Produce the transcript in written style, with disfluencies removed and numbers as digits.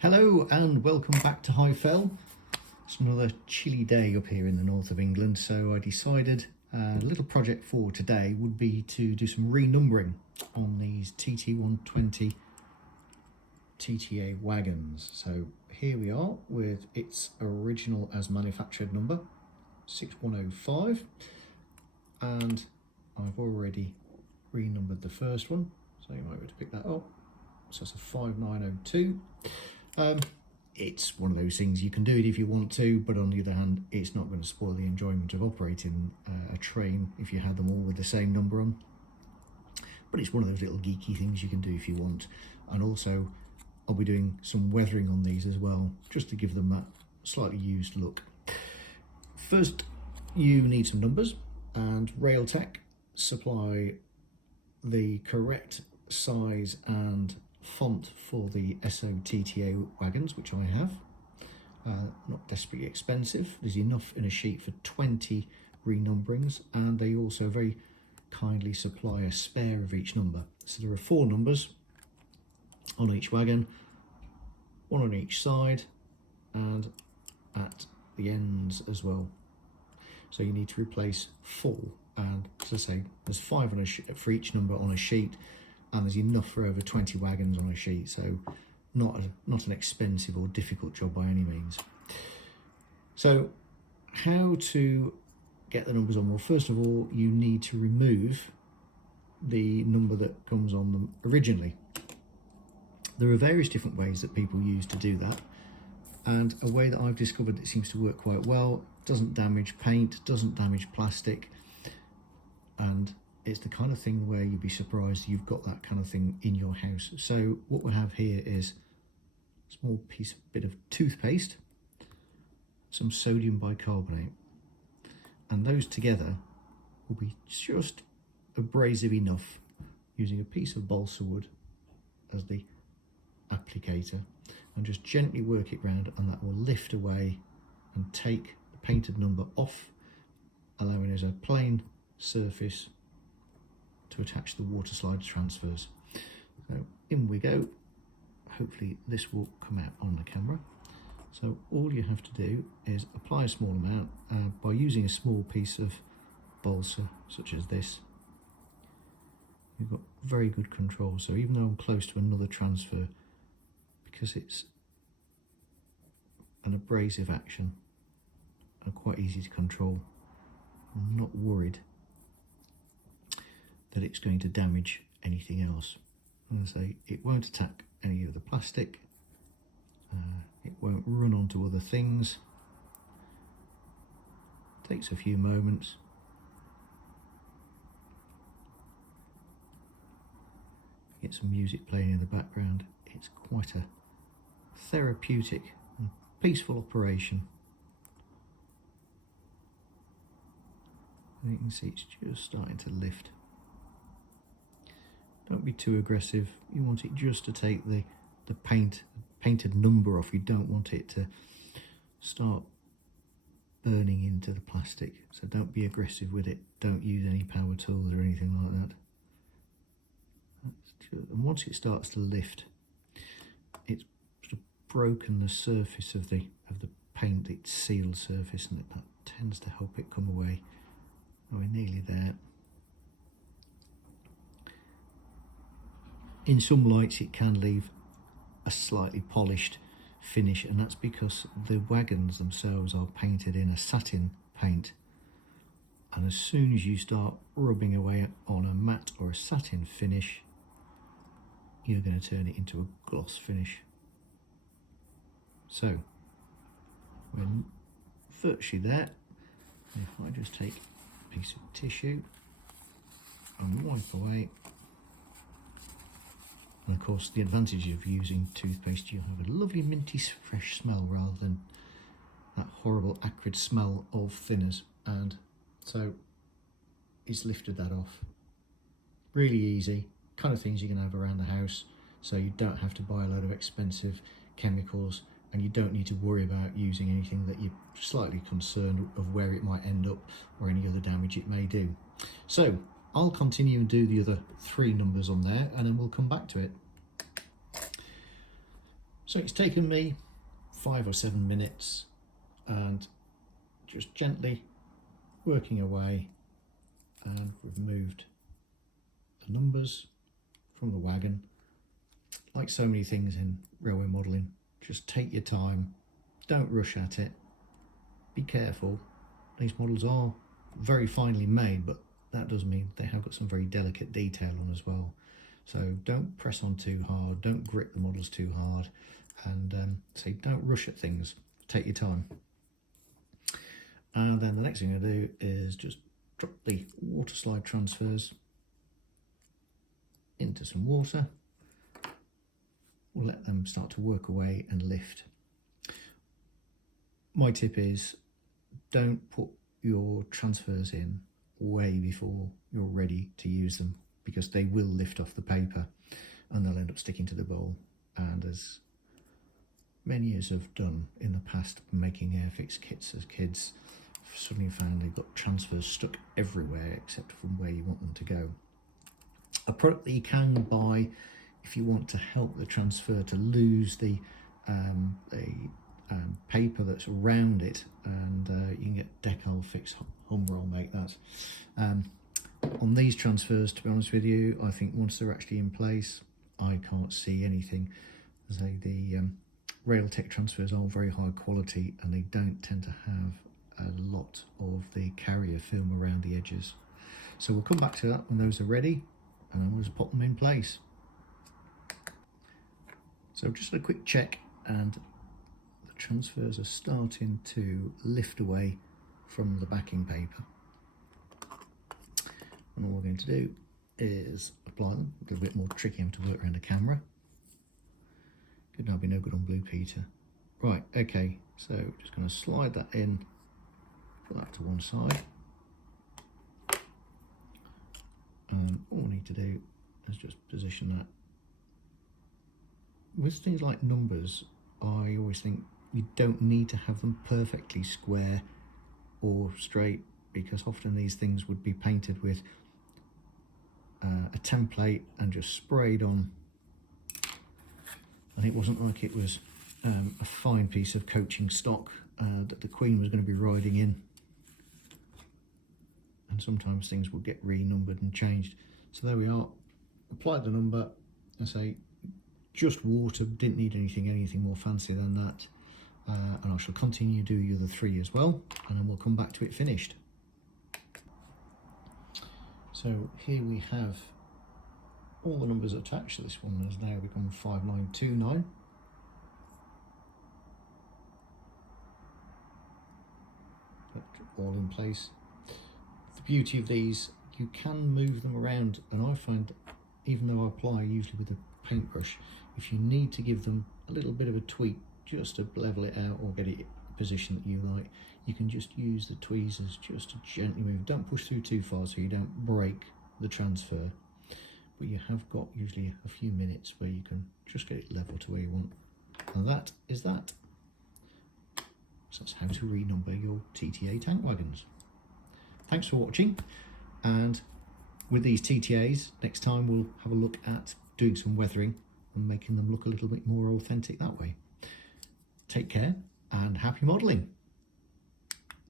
Hello and welcome back to High Fell. It's another chilly day up here in the north of England, so I decided a little project for today would be to do some renumbering on these TT120 TTA wagons. So here we are with its original as manufactured number 6105, and I've already renumbered the first one, so you might be able to pick that up. So it's a 5902. It's one of those things, you can do it if you want to, but on the other hand, it's not going to spoil the enjoyment of operating a train if you had them all with the same number on. But it's one of those little geeky things you can do if you want. And also, I'll be doing some weathering on these as well, just to give them that slightly used look. First, you need some numbers, and Railtech supply the correct size and font for the TTA wagons, which I have. Not desperately expensive. There's enough in a sheet for 20 renumberings, and they also very kindly supply a spare of each number. So there are 4 numbers on each wagon, 1 on each side and at the ends as well. So you need to replace 4, and as I say, there's 5 on for each number on a sheet, and there's enough for over 20 wagons on a sheet, so not an expensive or difficult job by any means. So how to get the numbers on? Well, first of all, you need to remove the number that comes on them originally. There are various different ways that people use to do that, and a way that I've discovered that seems to work quite well, doesn't damage paint, doesn't damage plastic, and it's the kind of thing where you'd be surprised you've got that kind of thing in your house. So what we have here is a small bit of toothpaste, some sodium bicarbonate, and those together will be just abrasive enough, using a piece of balsa wood as the applicator, and just gently work it round, and that will lift away and take the painted number off, allowing us a plain surface to attach the water slide transfers. So in we go. Hopefully this will come out on the camera. So all you have to do is apply a small amount by using a small piece of balsa such as this. You've got very good control. So even though I'm close to another transfer, because it's an abrasive action and quite easy to control, I'm not worried that it's going to damage anything else. And I say, it won't attack any of the plastic, it won't run onto other things. It takes a few moments. Get some music playing in the background. It's quite a therapeutic and peaceful operation. And you can see it's just starting to lift. Don't be too aggressive. You want it just to take the painted number off. You don't want it to start burning into the plastic. So don't be aggressive with it. Don't use any power tools or anything like that. And once it starts to lift, it's sort of broken the surface of the paint, its sealed surface, and that tends to help it come away. Oh, we're nearly there. In some lights it can leave a slightly polished finish, and that's because the wagons themselves are painted in a satin paint, and as soon as you start rubbing away on a matte or a satin finish, you're going to turn it into a gloss finish. So we're virtually there. If I just take a piece of tissue and wipe away. And of course, the advantage of using toothpaste, you have a lovely minty fresh smell rather than that horrible acrid smell of thinners. And so it's lifted that off. Really easy, kind of things you can have around the house, so you don't have to buy a load of expensive chemicals, and you don't need to worry about using anything that you're slightly concerned of where it might end up or any other damage it may do. So I'll continue and do the other 3 numbers on there, and then we'll come back to it. So it's taken me 5 or 7 minutes, and just gently working away, and we've moved the numbers from the wagon. Like so many things in railway modelling, just take your time, don't rush at it, be careful. These models are very finely made, but that does mean they have got some very delicate detail on as well. So don't press on too hard, don't grip the models too hard, and say don't rush at things, take your time. And then the next thing I do is just drop the water slide transfers into some water. We'll let them start to work away and lift. My tip is don't put your transfers in way before you're ready to use them, because they will lift off the paper and they'll end up sticking to the bowl. And as many as have done in the past making airfix kits as kids, I've suddenly found they've got transfers stuck everywhere except from where you want them to go. A product that you can buy if you want to help the transfer to lose the paper that's around it, and you can get Decal Fix Humber will make that. On these transfers, to be honest with you, I think once they're actually in place, I can't see anything. As the Railtech transfers are very high quality, and they don't tend to have a lot of the carrier film around the edges. So we'll come back to that when those are ready, and then we'll just put them in place. So just a quick check, and the transfers are starting to lift away from the backing paper. And all we're going to do is apply them. A little bit more tricky to work around the camera. Could now be no good on Blue Peter. Right, okay, so just going to slide that in, put that to one side. And all we need to do is just position that. With things like numbers, I always think you don't need to have them perfectly square or straight, because often these things would be painted with a template and just sprayed on, and it wasn't like it was a fine piece of coaching stock that the Queen was going to be riding in. And sometimes things will get renumbered and changed. So there we are, applied the number. I say just water, didn't need anything more fancy than that. And I shall continue to do the other 3 as well, and then we'll come back to it finished. So here we have all the numbers attached. This one has now become 5929. All in place. The beauty of these, you can move them around, and I find, even though I apply usually with a paintbrush, if you need to give them a little bit of a tweak just to level it out or get it position that you like, you can just use the tweezers just to gently move. Don't push through too far so you don't break the transfer, but you have got usually a few minutes where you can just get it level to where you want. And that is that. So that's how to renumber your TTA tank wagons. Thanks for watching, and with these TTAs, next time we'll have a look at doing some weathering and making them look a little bit more authentic that way. Take care and happy modelling.